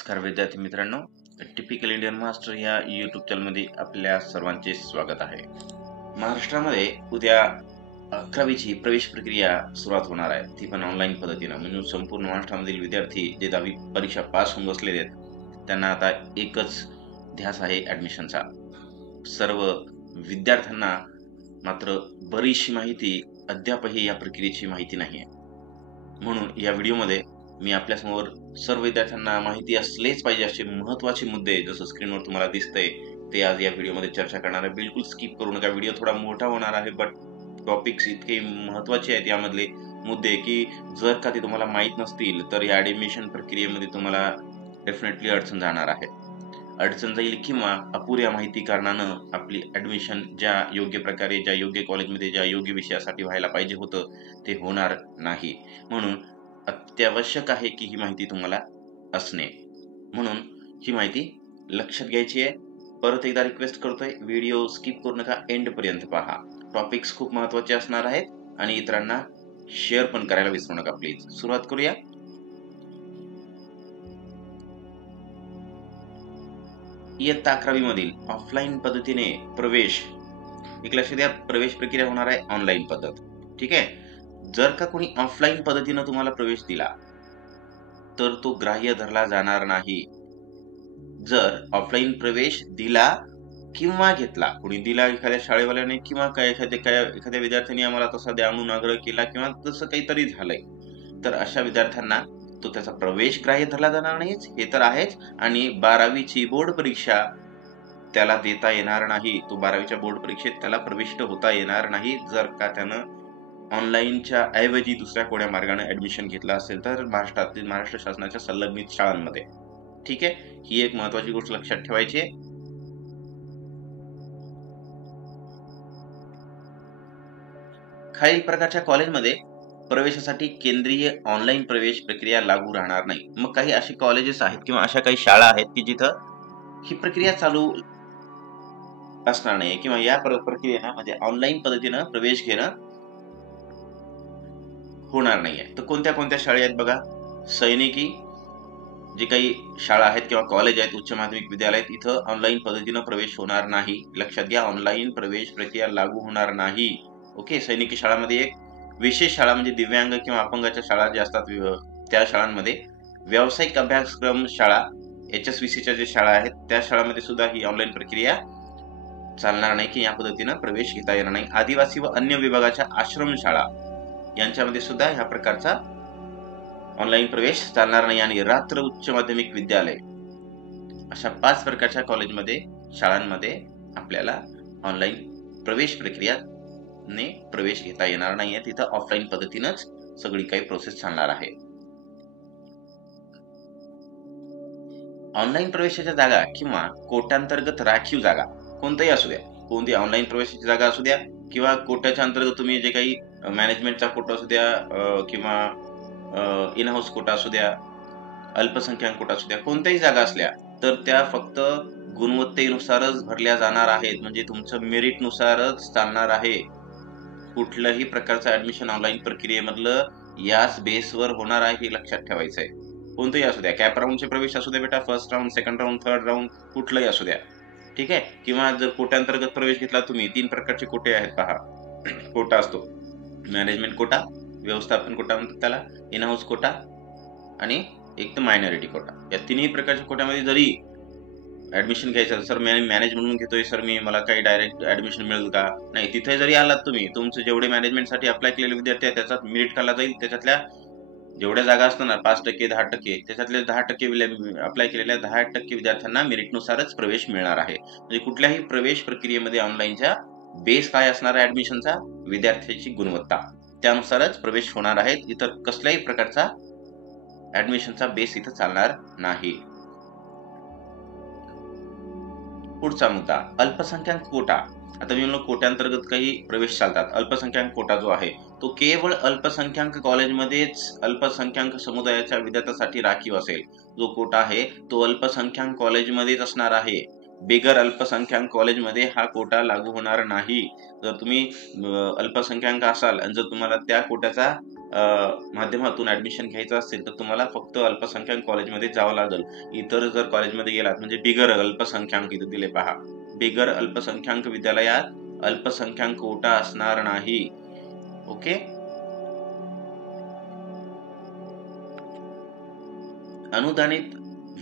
नमस्कार विद्यार्थी मित्रांनो, टिपिकल इंडियन मास्टर या यूट्यूब चॅनलमध्ये आपल्या सर्वांचे स्वागत आहे. महाराष्ट्रामध्ये उद्या 11वीची प्रवेश प्रक्रिया सुरुवात होणार आहे, ती पण ऑनलाईन पद्धतीनं. म्हणून संपूर्ण महाराष्ट्रामधील विद्यार्थी जे 10वी परीक्षा पास होऊन बसलेले आहेत त्यांना आता एकच ध्यास आहे ॲडमिशनचा. सर्व विद्यार्थ्यांना मात्र बरीचशी माहिती अद्यापही या प्रक्रियेची माहिती नाही आहे. म्हणून या व्हिडिओमध्ये मी आपल्यासमोर सर्व विद्यार्थ्यांना माहिती असलेच पाहिजे असे महत्त्वाचे मुद्दे, जसं स्क्रीनवर तुम्हाला दिसतंय, ते आज या व्हिडिओमध्ये चर्चा करणार आहे. बिलकुल स्किप करू नका. व्हिडिओ थोडा मोठा होणार आहे, बट टॉपिक्स इतके महत्त्वाचे आहेत यामधले मुद्दे की जर का ते तुम्हाला माहीत नसतील तर या ॲडमिशन प्रक्रियेमध्ये तुम्हाला डेफिनेटली अडचण जाणार आहे. अडचण जाईल किंवा अपुऱ्या माहिती कारणानं आपली ॲडमिशन ज्या योग्य प्रकारे, ज्या योग्य कॉलेजमध्ये, ज्या योग्य विषयासाठी व्हायला पाहिजे होतं ते होणार नाही. म्हणून अत्यावश्यक आहे की ही माहिती तुम्हाला असणे. म्हणून ही माहिती लक्षात घ्यायची आहे. परत एकदा रिक्वेस्ट करतोय, व्हिडिओ स्किप करू नका, एंड पर्यंत पहा. टॉपिक्स खूप महत्त्वाचे असणार आहेत आणि इतरांना शेअर पण करायला विसरू नका प्लीज. सुरुवात करूया. इयत्ता 11वी मधील ऑफलाईन पद्धतीने प्रवेश, एक लक्ष द्या, प्रवेश प्रक्रिया होणार आहे ऑनलाईन पद्धत. ठीक आहे. जर का कोणी ऑफलाईन पद्धतीनं तुम्हाला प्रवेश दिला तर तो ग्राह्य धरला जाणार नाही. जर ऑफलाईन प्रवेश दिला किंवा घेतला, कोणी दिला एखाद्या शाळेवाल्याने किंवा एखाद्या विद्यार्थ्यांनी आम्हाला तसा द्या म्हणून आग्रह केला किंवा तसं काहीतरी झालंय, तर अशा विद्यार्थ्यांना तो त्याचा प्रवेश ग्राह्य धरला जाणार नाहीच, हे तर आहेच. आणि 12वीची बोर्ड परीक्षा त्याला देता येणार नाही. तो 12वीच्या बोर्ड परीक्षेत त्याला प्रविष्ट होता येणार नाही जर का त्यानं ऑनलाईनच्या ऐवजी दुसऱ्या कोण्या मार्गाने ऍडमिशन घेतला असेल तर महाराष्ट्र शासनाच्या संलग्नित शाळांमध्ये. ठीक आहे. ही एक महत्वाची गोष्ट लक्षात ठेवायची आहे. खालील प्रकारच्या कॉलेजमध्ये प्रवेशासाठी केंद्रीय ऑनलाईन प्रवेश प्रक्रिया लागू राहणार नाही. मग काही असे कॉलेजेस आहेत किंवा अशा काही शाळा आहेत की जिथं ही प्रक्रिया चालू असणार नाही किंवा या प्रक्रियेनं म्हणजे ऑनलाईन पद्धतीनं प्रवेश घेणं होणार नाहीये. तर कोणत्या कोणत्या शाळा आहेत बघा. सैनिकी जे काही शाळा आहेत किंवा कॉलेज आहेत, उच्च माध्यमिक विद्यालय आहेत, इथं ऑनलाईन पद्धतीनं प्रवेश होणार नाही. लक्षात घ्या, ऑनलाईन प्रवेश प्रक्रिया लागू होणार नाही. ओके. सैनिकी शाळांमध्ये एक विशेष शाळा म्हणजे दिव्यांग किंवा अपंगाच्या शाळा ज्या असतात त्या शाळांमध्ये, व्यावसायिक अभ्यासक्रम शाळा HSVCच्या जे शाळा आहेत त्या शाळांमध्ये सुद्धा ही ऑनलाईन प्रक्रिया चालणार नाही की या पद्धतीनं प्रवेश घेता येणार नाही. आदिवासी व अन्य विभागाच्या आश्रम शाळा यांच्यामध्ये सुद्धा ह्या प्रकारचा ऑनलाईन प्रवेश चालणार नाही. आणि रात्र उच्च माध्यमिक विद्यालय, अशा 5 प्रकारच्या कॉलेजमध्ये, शाळांमध्ये आपल्याला ऑनलाईन प्रवेश प्रक्रियाने प्रवेश घेता येणार नाहीये. तिथं ऑफलाईन पद्धतीनंच सगळी काही प्रोसेस चालणार आहे. ऑनलाईन प्रवेशाच्या जागा किंवा कोट्यांतर्गत राखीव जागा कोणत्याही असू द्या, कोणती ऑनलाईन प्रवेशाची जागा असू द्या किंवा कोट्याच्या अंतर्गत तुम्ही जे काही मॅनेजमेंटचा कोटा असू द्या किंवा इन हाऊस कोटा असू द्या, अल्पसंख्याक कोटा असू द्या, कोणत्याही जागा असल्या तर त्या फक्त गुणवत्तेनुसारच भरल्या जाणार आहेत. म्हणजे तुमचं मेरिटनुसारच चालणार आहे. कुठल्याही प्रकारचं ऍडमिशन ऑनलाईन प्रक्रियेमधलं याच बेसवर होणार आहे हे लक्षात ठेवायचं आहे. कोणतंही असू द्या, कॅप राऊंडचे प्रवेश असू द्या बेटा, first round, second round, third round, कुठलंही असू द्या. ठीक आहे. किंवा जर कोट्यांतर्गत प्रवेश घेतला तुम्ही, 3 प्रकारचे कोटे आहेत पहा. कोटा असतो मॅनेजमेंट कोटा, व्यवस्थापन कोटा म्हणतात त्याला, इन हाऊस कोटा आणि एक तर मायनॉरिटी कोटा. या 3ही प्रकारच्या कोट्यामध्ये जरी ऍडमिशन घ्यायचं, सर मॅनेज म्हणून घेतोय सर मी, मला काही डायरेक्ट ऍडमिशन मिळेल का? नाही. तिथे जरी आलात तुम्ही, तुमचे जेवढे मॅनेजमेंटसाठी अप्लाय केलेले विद्यार्थी आहेत त्याच्यात मेरिट काढला जाईल. त्याच्यातल्या जेवढ्या जागा असणार 5%, 10%, त्याच्यातले 10% अप्लाय केलेल्या 10% विद्यार्थ्यांना मेरिटनुसारच प्रवेश मिळणार आहे. म्हणजे कुठल्याही प्रवेश प्रक्रियेमध्ये ऑनलाईनच्या बेस काय असणार आहे ऍडमिशनचा? विद्यार्थ्याची गुणवत्ता, त्यानुसारच प्रवेश होणार आहे. इतर कसल्याही प्रकारचा ऍडमिशनचा बेस इथं चालणार नाही. पुढचा मुद्दा, अल्पसंख्याक कोटा. आता मी म्हणलो कोट्यांतर्गत काही प्रवेश चालतात. अल्पसंख्याक कोटा जो आहे तो केवळ अल्पसंख्याक कॉलेजमध्येच अल्पसंख्याक समुदायाच्या विद्यार्थ्यांसाठी राखीव असेल. जो कोटा आहे तो अल्पसंख्याक कॉलेजमध्येच असणार आहे. बिगर अल्पसंख्याक कॉलेजमध्ये हा कोटा लागू होणार नाही. जर तुम्ही अल्पसंख्याक असाल आणि जर तुम्हाला त्या कोट्याचा माध्यमातून ऍडमिशन घ्यायचं असेल तर तुम्हाला फक्त अल्पसंख्याक कॉलेजमध्ये जावं लागेल. इतर जर कॉलेजमध्ये गेलात म्हणजे बिगर अल्पसंख्याक इथे दिले पहा, बिगर अल्पसंख्याक विद्यालयात अल्पसंख्याक कोटा असणार नाही. ओके. अनुदानित,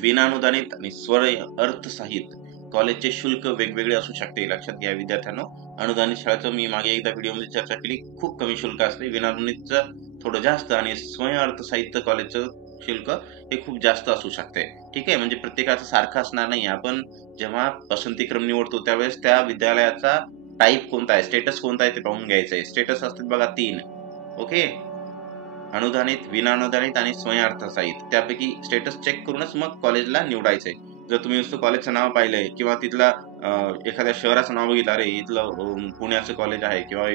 विनानुदानित आणि स्वय अर्थसहित कॉलेजचे शुल्क वेगवेगळे असू शकते. लक्षात घ्या विद्यार्थ्यांनो, अनुदानित शाळेचं मी मागे एकदा व्हिडिओमध्ये चर्चा केली, खूप कमी शुल्क असते. विनानुदानितचं थोडं जास्त आणि स्वय अर्थसाहित्य कॉलेजचं शुल्क हे खूप जास्त असू शकते. ठीक आहे, म्हणजे प्रत्येकाचं सारखं असणार नाही. आपण जेव्हा पसंतीक्रम निवडतो त्यावेळेस त्या विद्यालयाचा टाईप कोणता आहे, स्टेटस कोणता आहे ते पाहून घ्यायचं आहे. स्टेटस असतात बघा 3. ओके, अनुदानित, विनानुदानित आणि स्वय अर्थसहित. त्यापैकी स्टेटस चेक करूनच मग कॉलेजला निवडायचंय. जर तुम्ही नुसतं कॉलेजचं नाव पाहिलंय किंवा तिथला एखाद्या शहराचं नाव बघितलं, अरे इथलं पुण्याचं कॉलेज आहे किंवा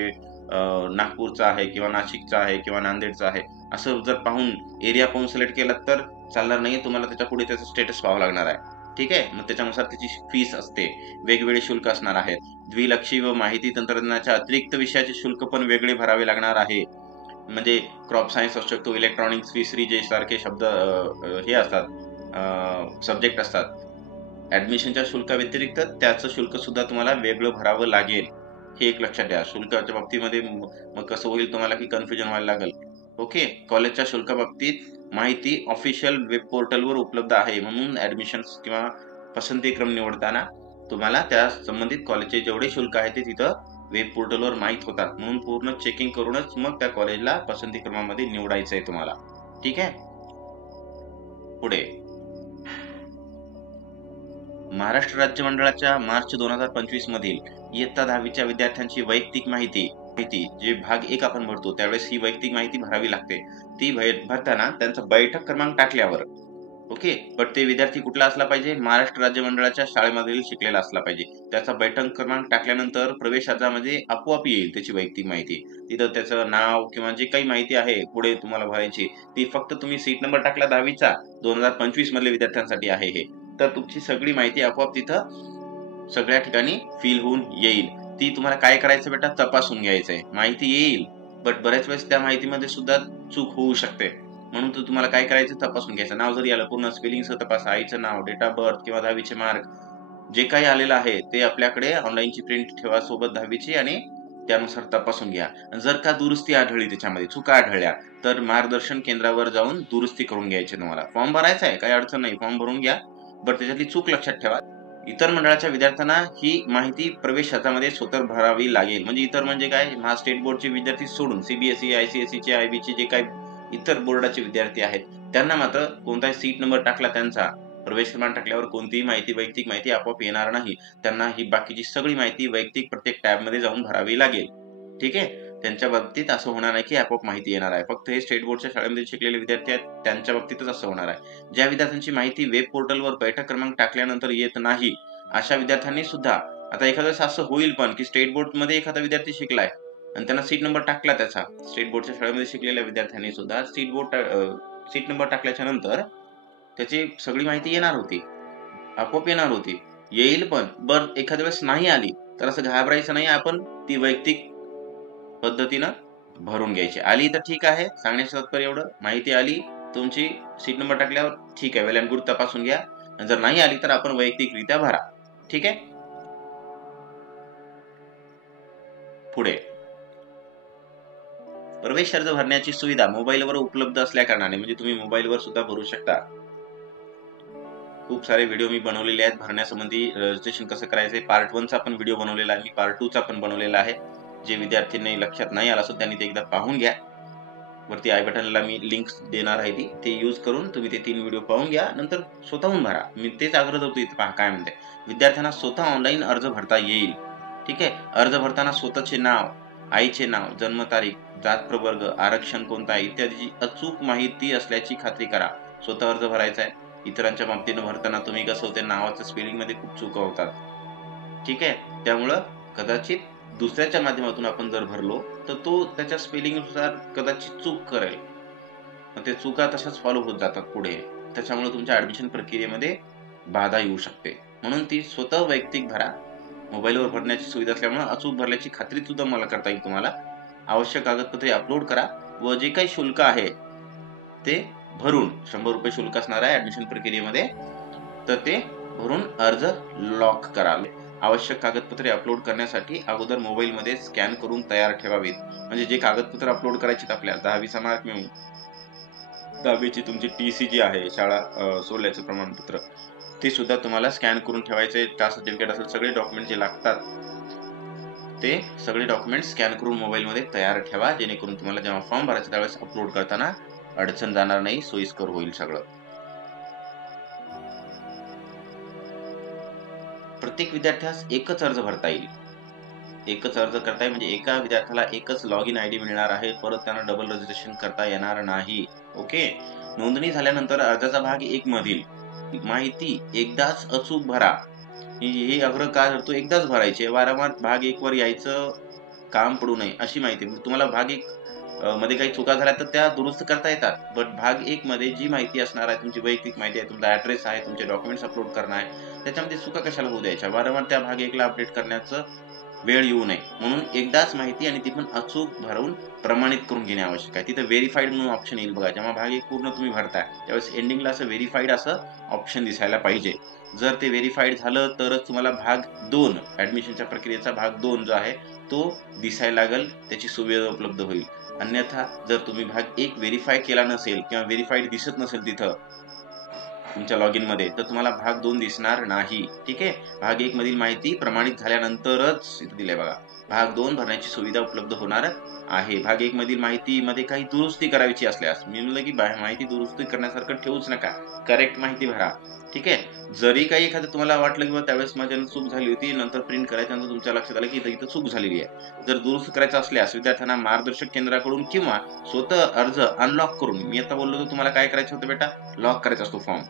नागपूरचं आहे किंवा नाशिकचं आहे किंवा नांदेडचं आहे, असं जर पाहून एरिया पाहून सिलेक्ट केलं तर चालणार नाही. तुम्हाला त्याच्या पुढे त्याचं स्टेटस पाहावं लागणार आहे. ठीक आहे, मग त्याच्यानुसार त्याची फीस असते, वेगवेगळे शुल्क असणार आहेत. द्विलक्षी व माहिती तंत्रज्ञानाच्या अतिरिक्त विषयाचे शुल्क पण वेगळे भरावे लागणार आहे. म्हणजे क्रॉप सायन्स असू शकतो, इलेक्ट्रॉनिक्स, फिशरी जे सारखे शब्द हे असतात, सब्जेक्ट असतात. ऍडमिशनच्या शुल्का व्यतिरिक्त त्याचं शुल्क सुद्धा तुम्हाला वेगळं भरावं लागेल. हे एक लक्षात घ्या. शुल्काच्या बाबतीमध्ये मग कसं होईल तुम्हाला की कन्फ्युजन व्हायला लागेल. ओके, कॉलेजच्या शुल्का बाबतीत माहिती ऑफिशियल वेब पोर्टलवर उपलब्ध आहे. म्हणून ऍडमिशन किंवा पसंतीक्रम निवडताना तुम्हाला त्या संबंधित कॉलेजचे जेवढे शुल्क आहे ते तिथं वेब पोर्टलवर माहित होतात. म्हणून पूर्ण चेकिंग करूनच मग त्या कॉलेजला पसंतीक्रमामध्ये निवडायचं आहे तुम्हाला. ठीक आहे, पुढे महाराष्ट्र राज्य मंडळाच्या मार्च 2025 मधील इयत्ता 10वीच्या विद्यार्थ्यांची वैयक्तिक माहिती जे भाग 1 आपण भरतो त्यावेळेस ही वैयक्तिक माहिती भरावी लागते. ती भरताना त्यांचा बैठक क्रमांक टाकल्यावर ओके, पण ते विद्यार्थी कुठला असला पाहिजे, महाराष्ट्र राज्य मंडळाच्या शाळेमधील शिकलेला असला पाहिजे. त्याचा बैठक क्रमांक टाकल्यानंतर प्रवेश अर्जामध्ये आपोआप येईल त्याची वैयक्तिक माहिती. तिथं त्याचं नाव किंवा जे काही माहिती आहे पुढे तुम्हाला भरायची ती फक्त तुम्ही सीट नंबर टाकला 10वीचा 2025 मधल्या विद्यार्थ्यांसाठी आहे हे, तर तुमची सगळी माहिती आपोआप तिथं सगळ्या ठिकाणी फिल होऊन येईल. ती तुम्हाला काय करायचं बेटा, तपासून घ्यायचंय. माहिती येईल बट बऱ्याच वेळेस त्या माहितीमध्ये सुद्धा चूक होऊ शकते. म्हणून तुम्हाला काय करायचं, तपासून घ्यायचं. नाव जरी आलं पूर्ण स्पेलिंगचं तपासा, आईचं नाव, डेट ऑफ बर्थ किंवा 10वीचे मार्क जे काही आलेलं आहे ते आपल्याकडे ऑनलाईनची प्रिंट ठेवा सोबत 10वीची आणि त्यानुसार तपासून घ्या. जर का दुरुस्ती आढळली, त्याच्यामध्ये चुका आढळल्या तर मार्गदर्शन केंद्रावर जाऊन दुरुस्ती करून घ्यायची. तुम्हाला फॉर्म भरायचा आहे, काही अडचण नाही, फॉर्म भरून घ्या, बट त्याच्यातली चूक लक्षात ठेवा. इतर मंडळाच्या विद्यार्थ्यांना ही माहिती प्रवेश अर्जामध्ये स्वतः भरावी लागेल. म्हणजे इतर म्हणजे काय, स्टेट बोर्डचे विद्यार्थी सोडून सीबीएसई, आयसीएसईचे, आयबीचे जे काही इतर बोर्डाचे विद्यार्थी आहेत त्यांना मात्र कोणताही सीट नंबर टाकला, त्यांचा प्रवेश क्रमांक टाकल्यावर कोणतीही माहिती, वैयक्तिक माहिती आपोआप येणार नाही. त्यांना ही बाकीची सगळी माहिती वैयक्तिक प्रत्येक टॅब मध्ये जाऊन भरावी लागेल. ठीक आहे, त्यांच्या बाबतीत असं होणार नाही की आपोआप माहिती येणार आहे. फक्त हे स्टेट बोर्डच्या शाळेमध्ये शिकलेले विद्यार्थी आहेत त्यांच्या बाबतीतच असं होणार आहे. ज्या विद्यार्थ्यांची माहिती वेब पोर्टलवर बैठक क्रमांक टाकल्यानंतर येत नाही अशा विद्यार्थ्यांनी सुद्धा, आता एखाद्या वेळेस असं होईल पण की स्टेट बोर्ड मध्ये एखादा विद्यार्थी शिकलाय आणि त्यांना सीट नंबर टाकला त्याचा, स्टेट बोर्डच्या शाळेमध्ये शिकलेल्या विद्यार्थ्यांनी सुद्धा सीट नंबर टाकल्याच्या नंतर त्याची सगळी माहिती येणार होती, आपोआप येणार होती, येईल पण एखाद्या वेळेस नाही आली तर असं घाबरायचं नाही. आपण ती वैयक्तिक पद्धतीनं भरून घ्यायची. आली तर ठीक आहे, सांगण्याचं तात्पर्य एवढं, माहिती आली तुमची सीट नंबर टाकल्यावर ठीक आहे, वेल अँड गुड, तपासून घ्या. जर नाही आली तर आपण वैयक्तिकरित्या भरा. ठीक आहे, पुढे प्रवेश अर्ज भरण्याची सुविधा मोबाईलवर उपलब्ध असल्या कारणाने, म्हणजे तुम्ही मोबाईलवर सुद्धा भरू शकता. खूप सारे व्हिडिओ मी बनवलेले आहेत भरण्यासंबंधी, रजिस्ट्रेशन कसं करायचंय. पार्ट 1 चा पण व्हिडिओ बनवलेला आहे मी, पार्ट 2 चा पण बनवलेला आहे. जे विद्यार्थ्यांनी लक्षात नाही आला असो त्यांनी ते एकदा पाहून घ्या. वरती आय बटनला मी लिंक देणार आहे, ते यूज करून तुम्ही ते 3 व्हिडिओ पाहून घ्या, नंतर स्वतःहून भरा. मी तेच आग्रह करतो इथे पहा काय म्हणते, विद्यार्थ्यांना स्वतः ऑनलाईन अर्ज भरता येईल. ठीक आहे, अर्ज भरताना स्वतःचे नाव, आईचे नाव, जन्मतारीख, जात प्रवर्ग, आरक्षण कोणता आहे इत्यादीची अचूक माहिती असल्याची खात्री करा. स्वतः अर्ज भरायचा आहे. इतरांच्या बाबतीनं भरताना तुम्ही कसं होते, नावाच्या स्पेलिंग मध्ये खूप चुका होतात. ठीक आहे, त्यामुळं कदाचित दुसऱ्याच्या माध्यमातून आपण जर भरलो तर तो त्याच्या स्पेलिंग नुसार कदाचित चूक करेल, मग ते चुका तशाच फॉलो होत जातात पुढे. त्याच्यामुळे तुमच्या ऍडमिशन प्रक्रियेमध्ये बाधा येऊ शकते. म्हणून ती स्वतः वैयक्तिक भरा. मोबाईलवर भरण्याची सुविधा असल्यामुळे अचूक भरल्याची खात्री सुद्धा मला करता येईल तुम्हाला. आवश्यक कागदपत्रे अपलोड करा व जे काही शुल्क आहे ते भरून, 100 रुपये शुल्क असणार आहे ऍडमिशन प्रक्रियेमध्ये, तर ते भरून अर्ज लॉक करा. आवश्यक कागदपत्रे अपलोड करण्यासाठी अगोदर मोबाईलमध्ये स्कॅन करून तयार ठेवावीत. म्हणजे जे कागदपत्र अपलोड करायचे आपल्याला 10वीचा मार्क मिळून, 10वीची तुमची TC जी आहे, शाळा सोडल्याचं प्रमाणपत्र, ते सुद्धा तुम्हाला स्कॅन करून ठेवायचे. कास्ट सर्टिफिकेट असेल, सगळे डॉक्युमेंट जे लागतात ते सगळे डॉक्युमेंट स्कॅन करून मोबाईलमध्ये तयार ठेवा, जेणेकरून तुम्हाला जेव्हा फॉर्म भरायचा त्यावेळेस अपलोड करताना अडचण जाणार नाही, सोयीस्कर होईल सगळं. प्रत्येक विद्यार्थ्यास एकच अर्ज भरता येईल. एकच अर्ज करता येईल म्हणजे एका विद्यार्थ्याला एकच लॉग इन ID मिळणार आहे. परत त्यांना डबल रजिस्ट्रेशन करता येणार नाही. ओके. नोंदणी झाल्यानंतर अर्जाचा भाग 1 मधील माहिती एकदाच अचूक भरा. ही आग्रह का करतो, एकदाच भरायची, वारंवार भाग 1 वर यायचं काम पडू नये अशी माहिती. तुम्हाला भाग 1 मध्ये काही चुका झाल्या तर त्या दुरुस्त करता येतात, बट भाग 1 मध्ये जी माहिती असणार आहे, तुमची वैयक्तिक माहिती आहे, तुमचा ऍड्रेस आहे, तुमचे डॉक्युमेंट्स अपलोड करणं आहे, त्याच्यामध्ये चुका कशाला होऊ द्यायच्या. वारंवार त्या भाग 1 ला अपडेट करण्याचं वेळ येऊ नये म्हणून एकदाच माहिती आणि ती पण अचूक भरून प्रमाणित करून घेणे आवश्यक आहे. तिथे व्हेरीफाईड म्हणून ऑप्शन येईल बघा. जेव्हा भाग 1 पूर्ण तुम्ही भरताय त्यावेळेस एंडिंगला असं व्हेरीफाईड असं ऑप्शन दिसायला पाहिजे. जर ते व्हेरीफाईड झालं तरच तुम्हाला भाग 2 ऍडमिशनच्या प्रक्रियेचा भाग 2 जो आहे तो दिसायला लागेल, त्याची सुविधा उपलब्ध होईल. अन्यथा जर तुम्ही भाग 1 व्हेरीफाय केला नसेल किंवा व्हेरीफाईड दिसत नसेल तिथं तुमच्या लॉग इन मध्ये, तर तुम्हाला भाग 2 दिसणार नाही. ठीक आहे. भाग 1 मधील माहिती प्रमाणित झाल्यानंतरच इथे दिले बघा, भाग 2 भरण्याची सुविधा उपलब्ध होणार आहे. भाग 1 मधील माहितीमध्ये काही दुरुस्ती करायची असल्यास, मी म्हणलं की माहिती दुरुस्ती करण्यासारखं ठेवूच नका, करेक्ट माहिती भरा. ठीक आहे. जरी काही एखादं तुम्हाला वाटलं की त्यावेळेस माझ्यानं चूक झाली होती, नंतर प्रिंट करायच्यानंतर तुमच्या लक्षात आलं की इथं चूक झालेली आहे, जर दुरुस्त करायचं असल्यास विद्यार्थ्यांना मार्गदर्शक केंद्राकडून किंवा स्वतः अर्ज अनलॉक करून, मी आता बोललो होतो तुम्हाला काय करायचं होतं बेटा, लॉक करायचा असतो फॉर्म.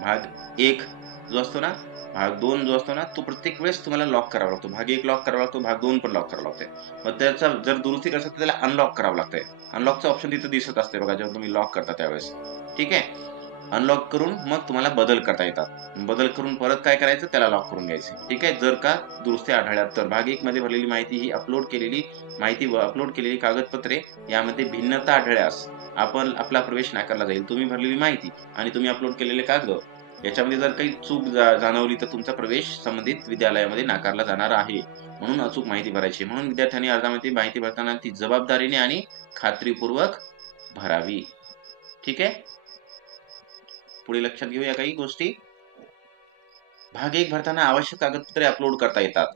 भाग 1 जो असतो ना, भाग 2 जो असतो ना, तो प्रत्येक वेळेस तुम्हाला लॉक करावा लागतो. भाग 1 लॉक करावा लागतो, भाग 2 पण लॉक करावा लागतोय. मग त्याचा जर दुरुस्ती करायचं तर त्याला अनलॉक करावं लागतंय. अनलॉकचं ऑप्शन तिथं दिसत असते बघा जेव्हा तुम्ही लॉक करता त्यावेळेस. ठीक आहे. अनलॉक करून मग तुम्हाला बदल करता येतात. बदल करून परत काय करायचं, त्याला लॉक करून घ्यायचे. ठीक आहे. जर का दुरुस्ती आढळल्या तर भाग 1 मध्ये भरलेली माहिती ही अपलोड केलेली माहिती व अपलोड केलेली कागदपत्रे यामध्ये भिन्नता आढळल्यास आपण आपला प्रवेश नाकारला जाईल. तुम्ही भरलेली माहिती आणि तुम्ही अपलोड केलेले कागद याच्यामध्ये जर काही चूक जाणवली तर तुमचा प्रवेश संबंधित विद्यालयामध्ये नाकारला जाणार आहे. म्हणून अचूक माहिती भरायची. म्हणून विद्यार्थ्यांनी अर्जामध्ये माहिती भरताना ती जबाबदारीने आणि खात्रीपूर्वक भरावी. ठीक आहे. पुढे लक्षात घेऊया काही गोष्टी. भाग 1 भरताना आवश्यक कागदपत्रे अपलोड करता येतात.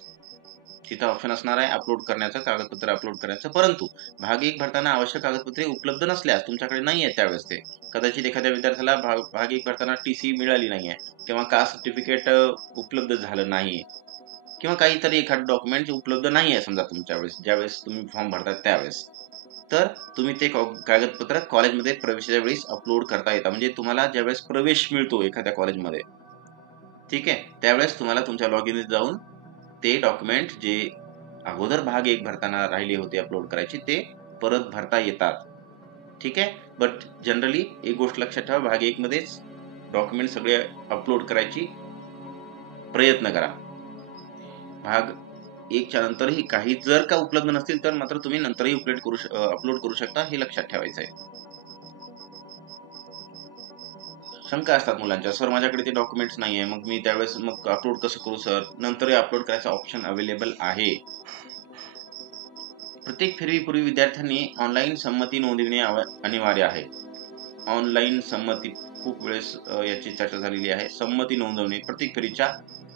तिथं ऑप्शन असणार आहे अपलोड करण्याचं, कागदपत्र अपलोड करायचं. परंतु भाग 1 भरताना आवश्यक कागदपत्रे उपलब्ध नसल्यास, तुमच्याकडे नाही आहे त्यावेळेस ते, कदाचित एखाद्या विद्यार्थ्याला भाग 1 भरताना TC मिळाली नाहीये किंवा कास्ट सर्टिफिकेट उपलब्ध झालं नाहीये किंवा काहीतरी एखादं डॉक्युमेंट उपलब्ध नाहीये समजा तुमच्या वेळेस, ज्यावेळेस तुम्ही फॉर्म भरतात त्यावेळेस, तर तुम्ही ते कागदपत्र कॉलेजमध्ये प्रवेशाच्या वेळेस अपलोड करता येतात. म्हणजे तुम्हाला ज्यावेळेस प्रवेश मिळतो एखाद्या कॉलेजमध्ये, ठीक आहे, त्यावेळेस तुम्हाला तुमच्या लॉग इन जाऊन ते डॉक्युमेंट जे अगोदर भाग 1 भरताना राहिले होते अपलोड करायची, ते परत भरता येतात. ठीक आहे. बट जनरली एक गोष्ट लक्षात ठेवा, भाग 1 मध्येच डॉक्युमेंट सगळे अपलोड करायची प्रयत्न करा. भाग 1 च्या नंतरही काही जर का उपलब्ध नसतील तर मात्र तुम्ही नंतरही अपलोड करू शकता, हे लक्षात ठेवायचं आहे. शंका असतात मुलांच्या, सर माझ्याकडे ते डॉक्युमेंट्स नाहीये, मग मी त्यावेळेस मग अपलोड कसं करू सर? नंतरही अपलोड करायचा ऑप्शन अवेलेबल आहे. प्रत्येक फेरीपूर्वी विद्यार्थ्यांनी ऑनलाईन संमती नोंदविणे अनिवार्य आहे. ऑनलाईन संमती खूप वेळेस याची चर्चा झालेली आहे. संमती नोंदवणे प्रत्येक फेरीच्या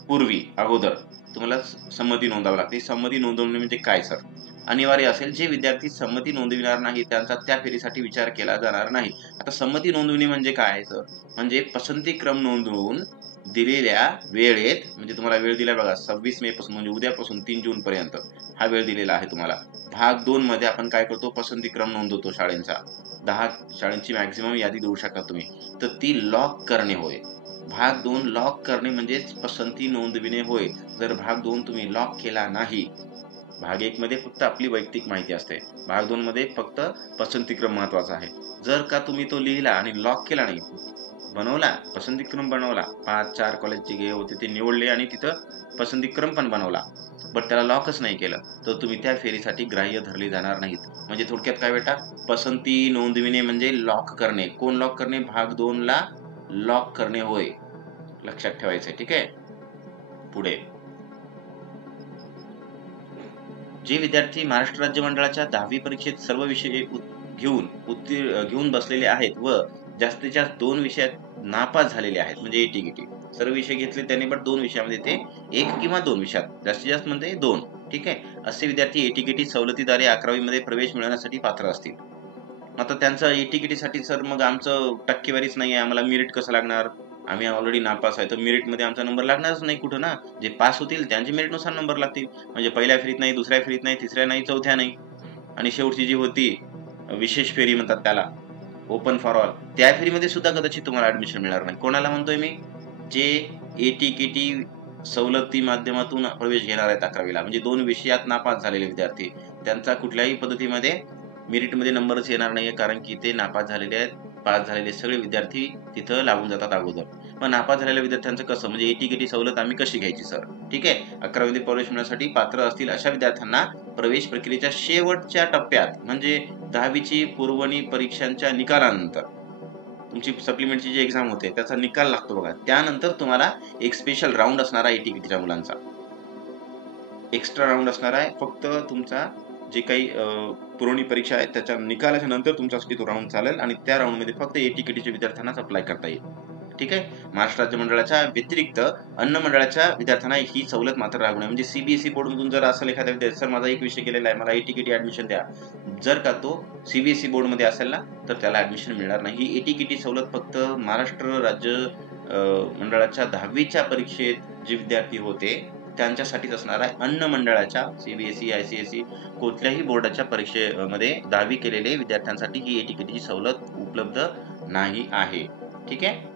पूर्वी अगोदर तुम्हाला संमती नोंदवावी लागते. संमती नोंदवणे म्हणजे काय सर? अनिवार्य असेल. जे विद्यार्थी संमती नोंदविणार नाही त्यांचा त्या फेरीसाठी विचार केला जाणार नाही. आता संमती नोंदवणे म्हणजे काय सर? म्हणजे पसंती क्रम नोंदवून दिलेल्या वेळेत, म्हणजे तुम्हाला वेळ दिला बघा 26 मे पासून म्हणजे उद्यापासून 3 जून पर्यंत हा वेळ दिलेला आहे तुम्हाला. भाग 2 मध्ये आपण काय करतो, पसंती क्रम नोंदवतो शाळेंचा. 10 शाळांची मॅक्झिमम यादी देऊ शकता तुम्ही, तर ती लॉक करणे होय. भाग 2 लॉक करणे म्हणजेच पसंती नोंदविणे होय. जर भाग 2 तुम्ही लॉक केला नाही, भाग 1 मध्ये फक्त आपली वैयक्तिक माहिती असते, भाग 2 मध्ये फक्त पसंती क्रम महत्वाचा आहे. जर का तुम्ही तो लिहिला आणि लॉक केला नाही, बनवला पसंती क्रम बनवला, 5-4 कॉलेजचे गे होते ते निवडले आणि तिथं पसंती क्रम पण बनवला, बट त्याला लॉकच नाही केलं, तर तुम्ही त्या फेरीसाठी ग्राह्य धरले जाणार नाहीत. म्हणजे थोडक्यात काय बेटा, पसंती नोंदविणे म्हणजे लॉक करणे. कोण लॉक करणे? भाग 2 ला लॉक करणे होय. लक्षात ठेवायचंय. ठीक आहे. पुढे, जे विद्यार्थी महाराष्ट्र राज्य मंडळाच्या 10वी परीक्षेत सर्व विषय घेऊन बसलेले आहेत व जास्तीत जास्त 2 विषयात नापास झालेले आहेत, म्हणजे एटीकेटी. सर्व विषय घेतले त्यांनी, पण 2 विषयामध्ये ते 1 किंवा 2 विषयात, जास्तीत जास्त म्हणजे 2. ठीक आहे. असे विद्यार्थी एटीकेटी सवलतीद्वारे 11वी मध्ये प्रवेश मिळवण्यासाठी पात्र असतील. आता त्यांचं एटीकेटीसाठी सर मग आमचं टक्केवारीच नाही आहे, आम्हाला मेरिट कसं लागणार? आम्ही ऑलरेडी नापास आहे, तर मेरिटमध्ये आमचा नंबर लागणारच नाही कुठं ना. जे पास होतील त्यांचे मेरिटनुसार नंबर लागतील. म्हणजे पहिल्या फेरीत नाही, दुसऱ्या फेरीत नाही, तिसऱ्या नाही, चौथ्या नाही. आणि शेवटची जी होती विशेष फेरी म्हणतात त्याला, ओपन फॉर ऑल, त्या फेरीमध्ये सुद्धा कदाचित तुम्हाला ऍडमिशन मिळणार नाही. कोणाला म्हणतोय मी? जे एटीकेटी सवलती माध्यमातून प्रवेश घेणार आहेत 11वीला, म्हणजे 2 विषयात नापास झालेले विद्यार्थी, त्यांचा कुठल्याही पद्धतीमध्ये मेरिटमध्ये नंबरच येणार नाहीये, कारण की ते नापास झालेले आहेत. पास झालेले सगळे विद्यार्थी तिथं लागून जातात अगोदर. मग नापास झालेल्या विद्यार्थ्यांचं कसं? म्हणजे एटीकेटी सवलत आम्ही कशी घ्यायची सर? ठीक आहे. 11वीमध्ये प्रवेश मिळवण्यासाठी पात्र असतील अशा विद्यार्थ्यांना प्रवेश प्रक्रियेच्या शेवटच्या टप्प्यात, म्हणजे 10वीची पूर्वणी परीक्षांच्या निकालानंतर, तुमची सप्लिमेंटची जी एक्झाम होते त्याचा निकाल लागतो बघा, त्यानंतर तुम्हाला एक स्पेशल राऊंड असणार आहे एटीकेटीच्या मुलांचा. एक्स्ट्रा राऊंड असणार आहे. फक्त तुमचा जे काही पुरवणी परीक्षा आहे त्याच्या निकालाच्या नंतर तुमच्यासाठी तो राऊंड चालेल, आणि त्या राऊंडमध्ये फक्त एटीकेटीच्या विद्यार्थ्यांनाच अप्लाय करता येईल. ठीक आहे. महाराष्ट्र राज्य मंडळाच्या व्यतिरिक्त अन्न मंडळाच्या विद्यार्थ्यांना ही सवलत मात्र लागू नये. म्हणजे सीबीएसई बोर्डमधून जर असेल एखाद्या विद्यार्थी, सर माझा एक विषय गेलेला आहे, मला एटीकेटी ऍडमिशन द्या, जर का तो सीबीएसई बोर्डमध्ये असेल ना, तर त्याला ऍडमिशन मिळणार नाही. ही एटीकेटी सवलत फक्त महाराष्ट्र राज्य मंडळाच्या 10वीच्या परीक्षेत जे विद्यार्थी होते त्यांच्यासाठीच असणार आहे. अन्न मंडळाच्या सीबीएसई, आयसीएसई कुठल्याही बोर्डाच्या परीक्षेमध्ये 10वी केलेले विद्यार्थ्यांसाठी ही एटीकेटीची सवलत उपलब्ध नाही आहे. ठीक आहे.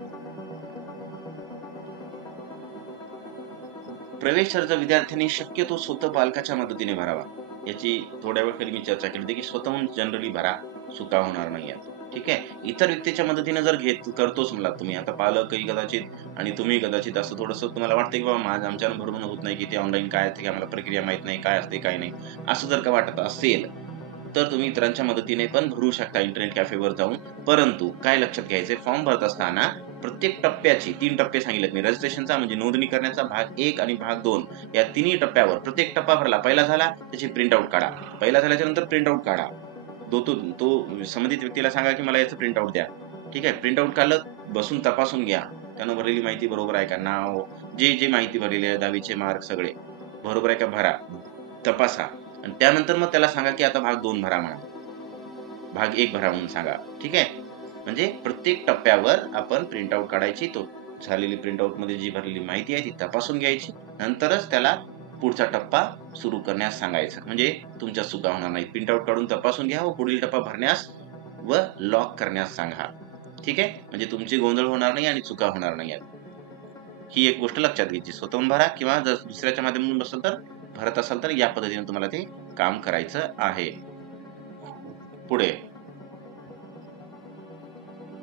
प्रवेश अर्ज विद्यार्थ्यांनी शक्यतो स्वतः पालकाच्या मदतीने भरावा. याची थोड्या वेळ खाली मी चर्चा केली होती की स्वतःहून जनरली भरा, चुका होणार नाही. ठीक आहे. इतर व्यक्तीच्या मदतीने जर करतोच मला तुम्ही, आता पालकही कदाचित आणि तुम्ही कदाचित असं थोडंसं तुम्हाला वाटतं की बाबा आमच्यानं भरून होत नाही, की ते ऑनलाईन काय असते, आम्हाला प्रक्रिया माहित नाही, काय असते काय नाही, असं जर का वाटत असेल तर तुम्ही इतरांच्या मदतीने पण भरू शकता इंटरनेट कॅफेवर जाऊन. परंतु काय लक्षात घ्यायचंय, फॉर्म भरत असताना प्रत्येक टप्प्याची 3 टप्पे सांगितलेत मी. रजिस्ट्रेशनचा म्हणजे नोंदणी करण्याचा भाग 1 आणि भाग 2 या तिन्ही टप्प्यावर प्रत्येक टप्पा भरला. पहिला झाला त्याची प्रिंटआउट काढा. पहिला झाल्याच्या नंतर प्रिंटआउट काढा. तो संबंधित व्यक्तीला सांगा की मला याचं प्रिंटआउट द्या. ठीक आहे. प्रिंटआउट काढलं, बसून तपासून घ्या त्यानं भरलेली माहिती बरोबर आहे का, नाव, जे माहिती भरलेली आहे, 10वीचे मार्क सगळे बरोबर आहे का भरा, तपासा. आणि त्यानंतर मग त्याला सांगा की आता भाग 2 भरा म्हणा, भाग 1 भरा म्हणून सांगा. ठीक आहे. म्हणजे प्रत्येक टप्प्यावर आपण प्रिंटआउट काढायची, तो झालेली प्रिंटआउट मध्ये जी भरलेली माहिती आहे ती तपासून घ्यायची, नंतरच त्याला पुढचा टप्पा सुरू करण्यास सांगायचं. म्हणजे तुमच्या चुका होणार नाही. प्रिंटआउट काढून तपासून घ्या व पुढील टप्पा भरण्यास व लॉक करण्यास सांगा. ठीक आहे. म्हणजे तुमची गोंधळ होणार नाही आणि चुका होणार नाही. ही एक गोष्ट लक्षात घ्यायची. स्वतःहून भरा किंवा जर दुसऱ्याच्या माध्यमातून बसेल तर भरत असाल तर या पद्धतीने तुम्हाला ते काम करायचं आहे. पुढे,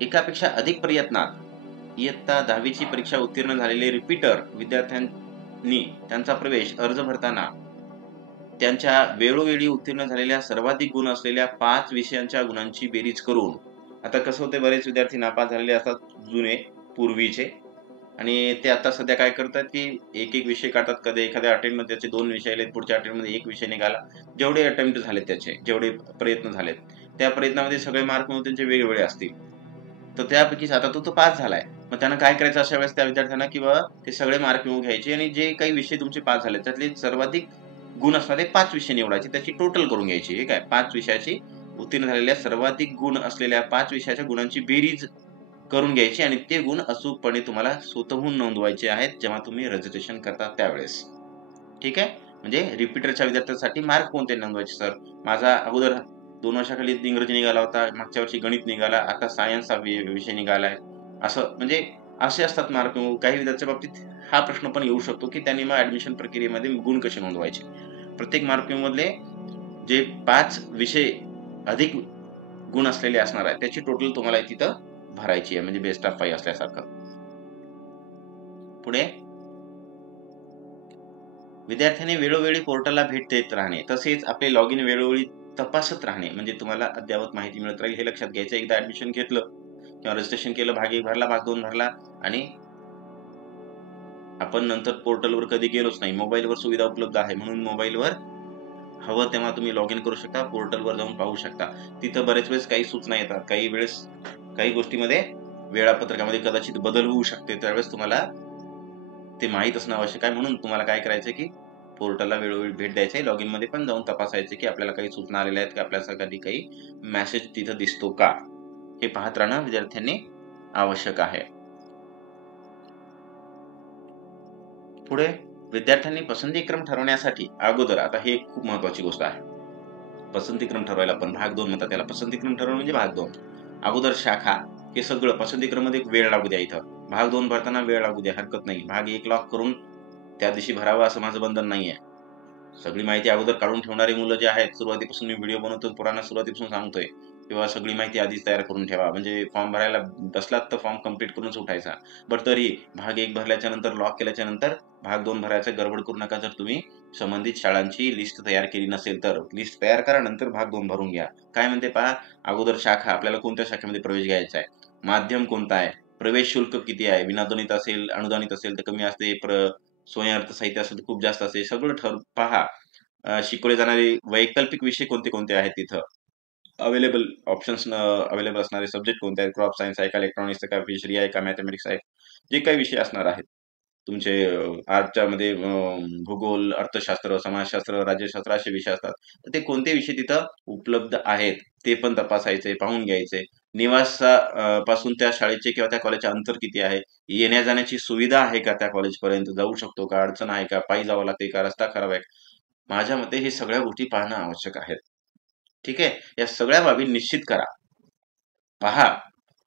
एकापेक्षा अधिक प्रयत्नात इयत्ता 10वीची परीक्षा उत्तीर्ण झालेले रिपीटर विद्यार्थ्यांनी त्यांचा प्रवेश अर्ज भरताना त्यांच्या वेळोवेळी उत्तीर्ण झालेल्या सर्वाधिक गुण असलेल्या 5 विषयांच्या गुणांची बेरीज करून, आता कसं होते, बरेच विद्यार्थी नापास झालेले असतात जुने पूर्वीचे, आणि ते आता सध्या काय करतात की एक विषय काढतात. कधी एखाद्या अटेम्प्टमध्ये त्याचे 2 विषय आलेत, पुढच्या अटेम्प्टमध्ये 1 विषय निघाला. जेवढे अटेम्प्ट झालेत त्याचे, जेवढे प्रयत्न झालेत त्या प्रयत्नामध्ये सगळे मार्क म्हणून त्यांचे वेगवेगळे असतील. तर त्यापैकी आता तो पास झालाय, मग त्यांना काय करायचं अशा वेळेस त्या विद्यार्थ्यांना, किंवा ते सगळे मार्क मिळवून घ्यायचे आणि जे काही विषय तुमचे पास झाले त्यातले सर्वाधिक गुण असणारे 5 विषय निवडायचे, त्याची टोटल करून घ्यायची. हे काय, 5 विषयाची उत्तीर्ण झालेल्या सर्वाधिक गुण असलेल्या 5 विषयाच्या गुणांची बेरीज करून घ्यायची आणि ते गुण अचूकपणे तुम्हाला स्वतःहून नोंदवायचे आहेत जेव्हा तुम्ही रजिस्ट्रेशन करता त्यावेळेस. ठीक आहे. म्हणजे रिपीटरच्या विद्यार्थ्यांसाठी मार्क कोणते नोंदवायचे, सर माझा अगोदर 2 वर्षाखाली इंग्रजी निघाला होता, मागच्या वर्षी गणित निघाला, आता सायन्सचा विषय निघालाय, असं म्हणजे असे असतात मार्क. काही विद्यार्थ्यांच्या बाबतीत हा प्रश्न पण येऊ शकतो की त्यांनी मग ऍडमिशन प्रक्रियेमध्ये गुण कसे नोंदवायचे. प्रत्येक मार्क मधले जे 5 विषय अधिक गुण असलेले असणार आहे त्याची टोटल तुम्हाला तिथं भरायची आहे, म्हणजे बेस्ट ऑफ 5 असल्यासारखं. पुढे, विद्यार्थ्यांनी वेळोवेळी पोर्टलला भेट देत राहणे, तसेच आपले लॉग इन वेळोवेळी तपासत राहणे, म्हणजे तुम्हाला अद्ययावत माहिती मिळत राहील हे लक्षात घ्यायचं. एकदा ऍडमिशन घेतलं किंवा रजिस्ट्रेशन केलं, भाग 1 भरला, भाग 2 भरला आणि आपण नंतर पोर्टलवर कधी गेलोच नाही. मोबाईलवर सुविधा उपलब्ध आहे म्हणून मोबाईलवर हवं तेव्हा तुम्ही लॉग इन करू शकता, पोर्टलवर जाऊन पाहू शकता. तिथं बरेच वेळेस काही सूचना येतात, काही वेळेस काही गोष्टीमध्ये वेळापत्रकामध्ये कदाचित बदल होऊ शकते, त्यावेळेस तुम्हाला ते माहीत असणं आवश्यक आहे. म्हणून तुम्हाला काय करायचं की पोर्टलला वेळोवेळी भेट द्यायची आहे, लॉग इन मध्ये पण जाऊन तपासायचे की आपल्याला काही सूचना आलेल्या आहेत का, आपल्यासाठी काही मेसेज तिथं दिसतो का, हे पाहत राहणं विद्यार्थ्यांनी आवश्यक आहे. पुढे विद्यार्थ्यांनी पसंतीक्रम ठरवण्यासाठी अगोदर, आता हे खूप महत्वाची गोष्ट आहे, पसंतीक्रम ठरवायला पण भाग 2 म्हणतात त्याला. पसंतीक्रम ठरवणं म्हणजे भाग 2. अगोदर शाखा हे सगळं पसंतीक्रम मध्ये वेळ लागू द्या. इथं भाग 2 भरताना वेळ लागू द्या, हरकत नाही. भाग 1 लॉक करून त्या दिवशी भरावा असं माझं बंधन नाहीये. सगळी माहिती अगोदर काढून ठेवणारी मुलं जे आहेत, सुरुवातीपासून मी व्हिडिओ बनवतो पुराणा सुरुवातीपासून सांगतोय, तेव्हा सगळी माहिती आधीच तयार करून ठेवा. म्हणजे फॉर्म भरायला बसलात तर फॉर्म कंप्लीट करूनच उठायचा. बट तरी भाग 1 भरल्याच्या नंतर, लॉक केल्याच्या नंतर भाग 2 भरायचा गडबड करू नका. जर तुम्ही संबंधित शाळांची लिस्ट तयार केली नसेल तर लिस्ट तयार करा, नंतर भाग 2 भरून घ्या. काय म्हणते पहा, अगोदर शाखा, आपल्याला कोणत्या शाखेमध्ये प्रवेश घ्यायचा आहे, माध्यम कोणता आहे, प्रवेश शुल्क किती आहे, विनाअनुदानित असेल, अनुदानित असेल तर कमी असते, स्वयं अर्थसाहित्य असेल तर खूप जास्त असते, सगळं पहा. शिकवले जाणारे वैकल्पिक विषय कोणते कोणते आहेत, तिथं अवेलेबल ऑप्शन्स अवेलेबल असणारे सब्जेक्ट कोणते आहेत, क्रॉप सायन्स आहे का, इलेक्ट्रॉनिक्स आहे का, फिशरी आहे का, मॅथमॅटिक्स आहे, जे काही विषय असणार आहेत तुमचे आर्टच्या मध्ये, भूगोल, अर्थशास्त्र, समाजशास्त्र, राज्यशास्त्र असे विषय असतात, तर ते कोणते विषय तिथं उपलब्ध आहेत ते पण तपासायचे, पाहून घ्यायचे. निवासा पासून त्या शाळेचे किंवा त्या कॉलेजचे अंतर किती आहे, येण्या जाण्याची सुविधा आहे का, त्या कॉलेज पर्यंत जाऊ शकतो का, अडचण आहे का, पायी जावं लागते का, रस्ता खराब आहे. माझ्या मते हे सगळ्या गोष्टी पाहणं आवश्यक आहे. ठीक आहे, या सगळ्या बाबी निश्चित करा, पहा.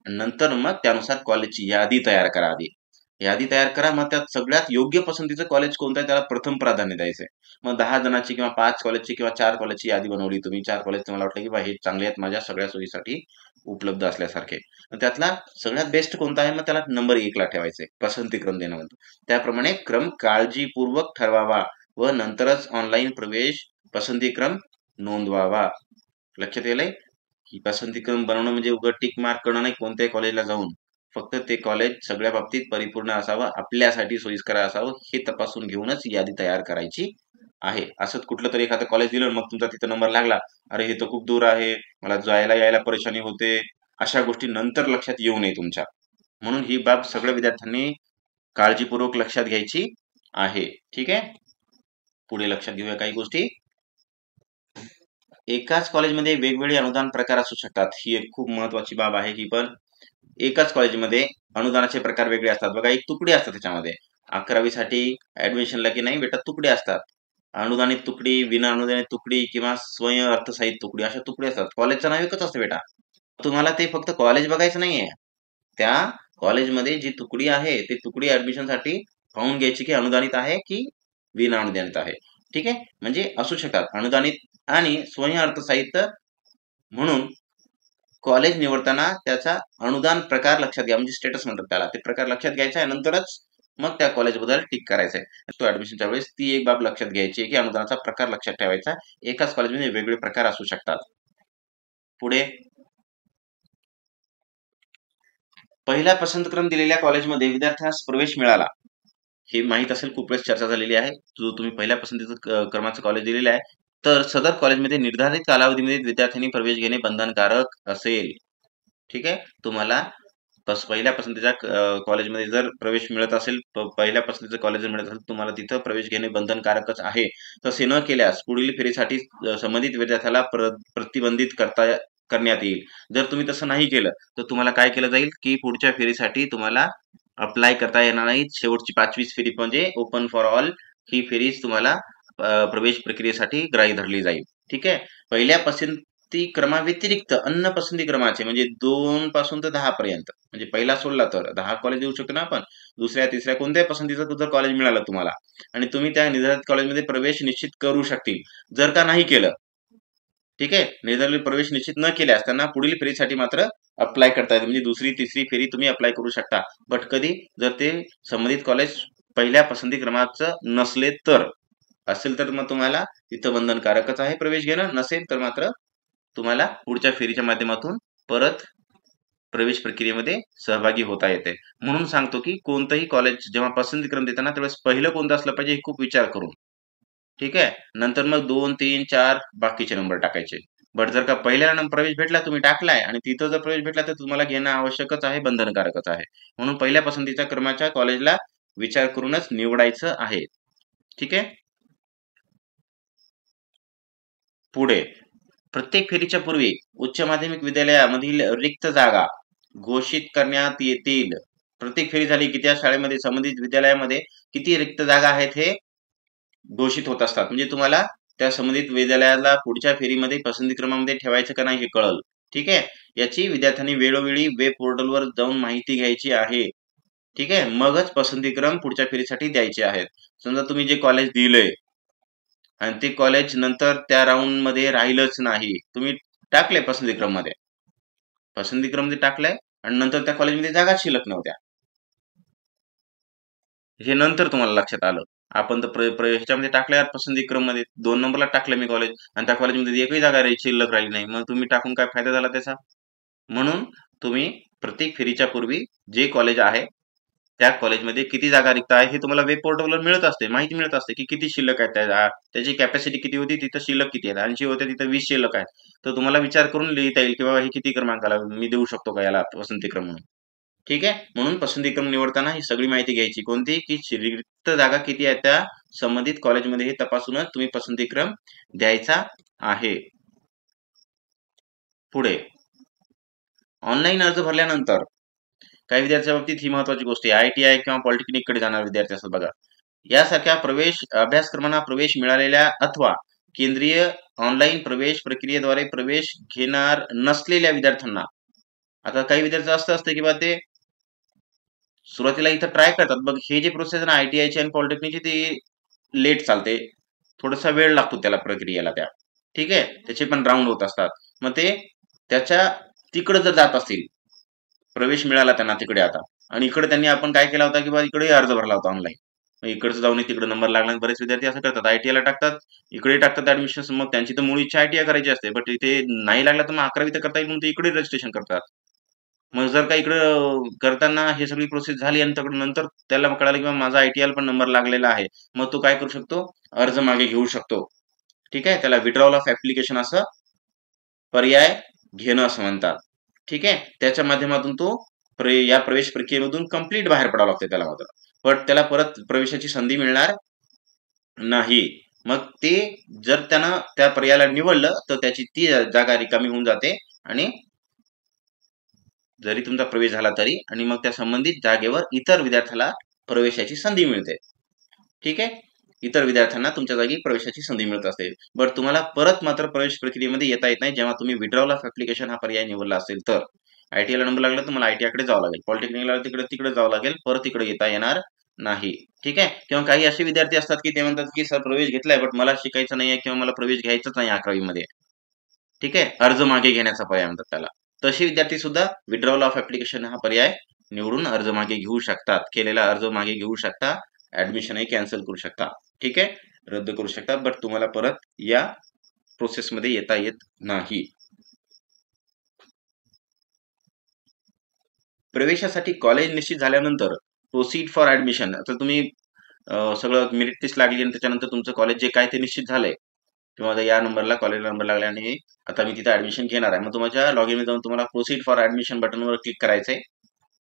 नंतर मग त्यानुसार कॉलेजची यादी तयार करा. आधी यादी तयार करा, मग त्यात सगळ्यात योग्य पसंतीचं कॉलेज कोणतं आहे त्याला प्रथम प्राधान्य द्यायचंय. मग 10 जणांची किंवा 5 कॉलेजची किंवा 4 कॉलेजची यादी बनवली तुम्ही, 4 कॉलेज तुम्हाला वाटलं की बा हे चांगले आहेत माझ्या सगळ्या सोयीसाठी उपलब्ध असल्यासारखे, मग त्यातला सगळ्यात बेस्ट कोणता आहे, मग त्याला नंबर 1 ला ठेवायचे, पसंती क्रम देणं म्हणतो. त्याप्रमाणे क्रम काळजीपूर्वक ठरवावा व नंतरच ऑनलाईन प्रवेश पसंतीक्रम नोंदवावा. लक्षात येईल की पसंतीक्रम बनवणं म्हणजे उगाच टिक मार्क करणं नाही कोणत्याही कॉलेजला जाऊन. फक्त ते कॉलेज सगळ्या बाबतीत परिपूर्ण असावं, आपल्यासाठी सोयीस्कर असावं, हे तपासून घेऊनच यादी तयार करायची आहे. असंच कुठलं तरी एखादं कॉलेज दिलं मग तुमचा तिथं नंबर लागला, अरे हे तर खूप दूर आहे, मला जायला यायला परेशानी होते, अशा गोष्टी नंतर लक्षात येऊ नये तुमच्या. म्हणून ही बाब सगळ्या विद्यार्थ्यांनी काळजीपूर्वक लक्षात घ्यायची आहे. ठीक आहे, पुढे लक्षात घेऊया काही गोष्टी. एकाच कॉलेजमध्ये वेगवेगळे अनुदान प्रकार असू शकतात, ही एक खूप महत्वाची बाब आहे. ही पण एकाच कॉलेजमध्ये अनुदानाचे प्रकार वेगळे असतात. बघा, एक तुकडी असतात त्याच्यामध्ये. 11वी साठी ऍडमिशनला की नाही बेटा तुकडे असतात. अनुदानित तुकडी, विना अनुदानित तुकडी किंवा स्वयं अर्थसहाय्यित तुकडी, अशा तुकडी असतात. कॉलेजचं नाव एकच असतं बेटा. तुम्हाला ते फक्त कॉलेज बघायचं नाहीये, त्या कॉलेजमध्ये जी तुकडी आहे ती तुकडी ऍडमिशन साठी पाहून घ्यायची की अनुदानित आहे की विना अनुदानित आहे. ठीक आहे, म्हणजे असू शकतात अनुदानित आणि स्वयं अर्थसहाय्यित. म्हणून कॉलेज निवडताना त्याचा अनुदान प्रकार लक्षात घ्या, म्हणजे स्टेटस म्हणतात त्याला, ते प्रकार लक्षात घ्यायचा आहे, नंतरच मग त्या कॉलेजबद्दल टिक करायचंय. तो ऍडमिशनच्या वेळेस ती एक बाब लक्षात घ्यायची आहे की अनुदानाचा प्रकार लक्षात ठेवायचा. एकाच कॉलेजमध्ये वेगवेगळे प्रकार असू शकतात. पुढे पहिला पसंतक्रम दिलेल्या कॉलेजमध्ये विद्यार्थ्यास प्रवेश मिळाला, हे माहित असेल, खूप वेळेस चर्चा झालेली आहे. जो तुम्ही पहिल्या पसंतीचं क्रमाचं कॉलेज दिलेलं आहे, तर सदर कॉलेजमध्ये निर्धारित कालावधीमध्ये विद्यार्थ्यांनी प्रवेश घेणे बंधनकारक असेल. ठीक आहे, तुम्हाला पहिल्या पसंतीच्या कॉलेजमध्ये जर प्रवेश मिळत असेल, पहिल्या पसंतीचं कॉलेज मिळत असेल, तुम्हाला तिथं प्रवेश घेणे बंधनकारकच आहे. तसे न केल्यास पुढील फेरीसाठी संबंधित विद्यार्थ्याला प्रतिबंधित करण्यात येईल. जर तुम्ही तसं नाही केलं तर तुम्हाला काय केलं जाईल की पुढच्या फेरीसाठी तुम्हाला अप्लाय करता येणार नाही. शेवटची 5वीच फेरी म्हणजे ओपन फॉर ऑल, ही फेरीच तुम्हाला प्रवेश प्रक्रियेसाठी ग्राह्य धरली जाईल. ठीक आहे, पहिल्या पसंती क्रमाव्यतिरिक्त अन्य पसंती क्रमाचे, म्हणजे 2 पासून तर 10 पर्यंत, म्हणजे पहिला सोडला तर 10 कॉलेज देऊ शकतो ना आपण. दुसऱ्या तिसऱ्या कोणत्याही पसंतीचं जर कॉलेज मिळालं तुम्हाला आणि तुम्ही त्या निर्धारित कॉलेजमध्ये प्रवेश निश्चित करू शकतील. जर का नाही केलं, ठीक आहे, निर्धारित प्रवेश निश्चित न केल्यास त्यांना पुढील फेरीसाठी मात्र अप्लाय करता येते, म्हणजे दुसरी तिसरी फेरी तुम्ही अप्लाय करू शकता. बट कधी, जर ते संबंधित कॉलेज पहिल्या पसंती क्रमाचं नसले तर. असेल तर मग तुम्हाला तिथं बंधनकारकच आहे प्रवेश घेणं, नसेल तर मात्र तुम्हाला पुढच्या फेरीच्या माध्यमातून परत प्रवेश प्रक्रियेमध्ये सहभागी होता येते. म्हणून सांगतो की कोणतंही कॉलेज जेव्हा पसंतीक्रम देताना त्यावेळेस पहिलं कोणतं असलं पाहिजे हे खूप विचार करून. ठीक आहे. नंतर मग 2, 3, 4 बाकीचे नंबर टाकायचे. बट जर का पहिल्या प्रवेश भेटला तुम्ही टाकलाय आणि तिथं जर प्रवेश भेटला तर तुम्हाला घेणं आवश्यकच आहे, बंधनकारकच आहे. म्हणून पहिल्या पसंतीच्या क्रमाच्या कॉलेजला विचार करूनच निवडायचं आहे. ठीक आहे. पुढे प्रत्येक फेरीच्या पूर्वी उच्च माध्यमिक विद्यालयामधील रिक्त जागा घोषित करण्यात येतील. प्रत्येक फेरी झाली की त्या शाळेमध्ये संबंधित विद्यालयामध्ये किती रिक्त जागा आहेत हे घोषित होत असतात. म्हणजे तुम्हाला त्या संबंधित विद्यालयाला पुढच्या फेरीमध्ये पसंती क्रमामध्ये ठेवायचं का नाही हे कळल. ठीक आहे. याची विद्यार्थ्यांनी वेळोवेळी वेब पोर्टलवर जाऊन माहिती घ्यायची आहे. ठीक आहे. मगच पसंती क्रम पुढच्या फेरीसाठी द्यायचे आहेत. समजा तुम्ही जे कॉलेज दिलंय आणि ते कॉलेज नंतर त्या राउंड मध्ये राहिलंच नाही. तुम्ही टाकले पसंती क्रम मध्ये, पसंती क्रम मध्ये टाकलाय आणि नंतर त्या कॉलेजमध्ये जागा शिल्लक नव्हत्या. हे नंतर तुम्हाला लक्षात आलं. आपण तर ह्याच्यामध्ये टाकल्यावर पसंती क्रम मध्ये 2 नंबरला टाकलं मी कॉलेज आणि त्या कॉलेजमध्ये एकही जागा शिल्लक राहिली नाही. मग तुम्ही टाकून काय फायदा झाला त्याचा? म्हणून तुम्ही प्रत्येक फेरीच्या पूर्वी जे कॉलेज आहे त्या कॉलेजमध्ये किती जागा रिक्त आहे हे तुम्हाला वेब पोर्टलवर मिळत असते, माहिती मिळत असते की किती शिल्लक आहेत त्याची कॅपॅसिटी किती होती, तिथं शिल्लक किती आहेत. 80 होते तिथं 20 शिल्लक आहेत. तर तुम्हाला विचार करून लिहिता येईल की बाबा हे किती क्रमांकाला मी देऊ शकतो का याला पसंती क्रम म्हणून. ठीक आहे. म्हणून पसंती क्रम निवडताना ही सगळी माहिती घ्यायची. कोणती की रिक्त जागा किती आहेत त्या संबंधित कॉलेजमध्ये हे तपासूनच तुम्ही पसंती क्रम द्यायचा आहे. पुढे ऑनलाईन अर्ज भरल्यानंतर काही विद्यार्थ्यांच्या बाबतीत ही महत्वाची गोष्ट आहे. ITI किंवा पॉलिटेक्निककडे जाणारे विद्यार्थी असतात बघा. यासारख्या अभ्यासक्रमांना प्रवेश मिळालेल्या अथवा केंद्रीय ऑनलाईन प्रवेश प्रक्रियेद्वारे प्रवेश घेणार नसलेल्या विद्यार्थ्यांना, आता काही विद्यार्थी असं असतं की बा ते सुरुवातीला इथं ट्राय करतात. बघ हे जे प्रोसेस आहे ना ITI आणि पॉलिटेक्निकची ती लेट चालते. थोडासा वेळ लागतो त्याला प्रक्रियेला त्या. ठीक आहे. त्याचे पण राउंड होत असतात. मग ते त्याच्या तिकडे जर जात असतील, प्रवेश मिळाला त्यांना तिकडे आता आणि इकडे त्यांनी आपण काय केला होता की बा इकडे अर्ज भरला होता ऑनलाईन. मग इकडचं जाऊन तिकडे नंबर लागला. बरेच विद्यार्थी असं करतात, ITI ला टाकतात, इकडे टाकतात ऍडमिशन. मग त्यांची तर मूळ इच्छा ITI करायची असते, बट इथे नाही लागला तर मग 11वी तर करता येईल म्हणून ते इकडे रजिस्ट्रेशन करतात. मग जर का इकडं करताना हे सगळी प्रोसेस झाली आणि नंतर त्याला कळालं की माझा ITI ला पण नंबर लागलेला आहे, मग तो काय करू शकतो, अर्ज मागे घेऊ शकतो. ठीक आहे. त्याला विड्रॉवल ऑफ ऍप्लिकेशन असं पर्याय घेणं असं म्हणतात. ठीक आहे. त्याच्या माध्यमातून तो या प्रवेश प्रक्रियेमधून कंप्लीट बाहेर पडावं लागतं त्याला मात्र. पण त्याला परत प्रवेशाची संधी मिळणार नाही. मग ते जर त्यानं त्या पर्यायाला निवडलं तर त्याची ती जागा रिकामी होऊन जाते आणि जरी तुमचा प्रवेश झाला तरी आणि मग त्या संबंधित जागेवर इतर विद्यार्थ्याला प्रवेशाची संधी मिळते. ठीक आहे. इतर विद्यार्थ्यांना तुमच्या जागी प्रवेशाची संधी मिळत असते. बट तुम्हाला परत मात्र प्रवेश प्रक्रियेमध्ये येता येत नाही जेव्हा तुम्ही विड्रॉवल ऑफ ऍप्लिकेशन हा पर्याय निवडला असेल तर. ITI ला नंबर लागला तर तुम्हाला ITI कडे जावं लागेल. पॉलिटेक्निकला तिकडे जावं लागेल. परत इकडे येता येणार नाही. ठीक आहे. किंवा काही असे विद्यार्थी असतात की ते म्हणतात की सर प्रवेश घेतलाय बट मला शिकायचं नाहीये किंवा मला प्रवेश घ्यायचाच नाही 11वी मध्ये. ठीक आहे. अर्ज मागे घेण्याचा पर्याय म्हणतात त्याला. तसे विद्यार्थी सुद्धा विड्रॉवल ऑफ ऍप्लिकेशन हा पर्याय निवडून अर्ज मागे घेऊ शकतात. केलेला अर्ज मागे घेऊ शकता. ऍडमिशनही कॅन्सल करू शकता. ठीक आहे. रद्द करू शकता. बट तुम्हाला परत या प्रोसेसमध्ये येता येत नाही. प्रवेशासाठी कॉलेज निश्चित झाल्यानंतर प्रोसीड फॉर ऍडमिशन. आता तुम्ही सगळं मेरिट लिस्ट लागली आणि त्याच्यानंतर तुमचं कॉलेज जे काय ते निश्चित झालंय किंवा आता या नंबरला कॉलेजला नंबर लागला आणि आता मी तिथे ऍडमिशन घेणार आहे. मग तुमच्या लॉगिन मध्ये जाऊन तुम्हाला प्रोसीड फॉर ऍडमिशन बटनवर क्लिक करायचंय.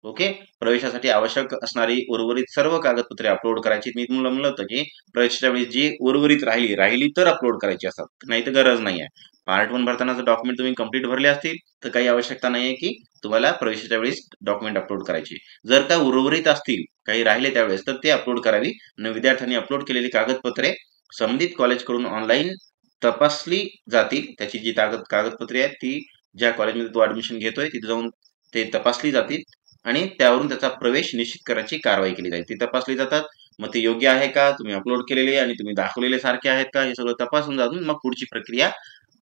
ओके. प्रवेशासाठी आवश्यक असणारी उर्वरित सर्व कागदपत्रे अपलोड करायची. मी तुम्हाला म्हणलं होतं की प्रवेशाच्या वेळी जी उर्वरित राहिली तर अपलोड करायची असतात, नाही तर गरज नाहीये. पार्ट 1 भरताना जर डॉक्युमेंट तुम्ही कंप्लीट भरले असतील तर काही आवश्यकता नाहीये की तुम्हाला प्रवेशाच्या वेळेस डॉक्युमेंट अपलोड करायची. जर का उर्वरित असतील, काही राहिले त्यावेळेस तर ते अपलोड करावी आणि विद्यार्थ्यांनी अपलोड केलेली कागदपत्रे संबंधित कॉलेजकडून ऑनलाईन तपासली जातील. त्याची जी कागदपत्रे आहेत ती ज्या कॉलेजमध्ये तो ऍडमिशन घेतोय तिथे जाऊन ते तपासली जातील आणि त्यावरून त्याचा प्रवेश निश्चित करायची कारवाई केली जाईल. ती तपासली जातात. मग ते योग्य आहे का, तुम्ही अपलोड केलेले आणि तुम्ही दाखवलेले सारखे आहेत का, हे सगळं तपासून जाऊन मग पुढची प्रक्रिया